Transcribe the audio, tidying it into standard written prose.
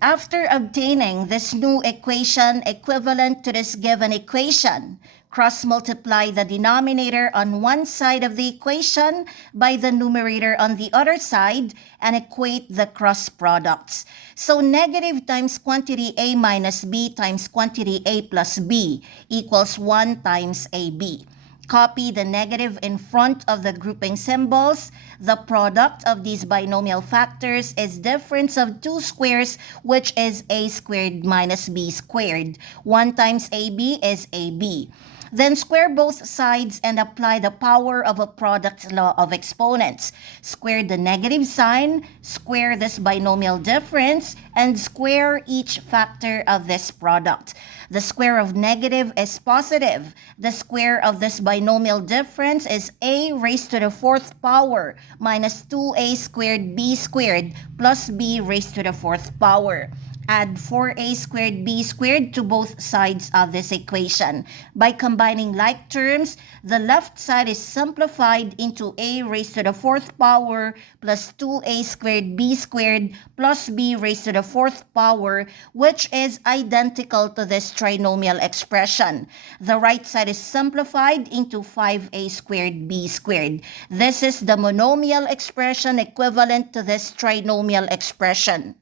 After obtaining this new equation equivalent to this given equation, cross-multiply the denominator on one side of the equation by the numerator on the other side and equate the cross products. So negative times quantity A minus B times quantity A plus B equals 1 times AB. Copy the negative in front of the grouping symbols. The product of these binomial factors is difference of two squares, which is a squared minus b squared. 1 times ab is ab. Then square both sides and apply the power of a product law of exponents. Square the negative sign, square this binomial difference, and square each factor of this product. The square of negative is positive. The square of this binomial difference is a raised to the fourth power minus 2a squared b squared plus b raised to the fourth power. Add 4a squared b squared to both sides of this equation. By combining like terms, the left side is simplified into a raised to the fourth power plus 2a squared b squared plus b raised to the fourth power, which is identical to this trinomial expression. The right side is simplified into 5a squared b squared. This is the monomial expression equivalent to this trinomial expression.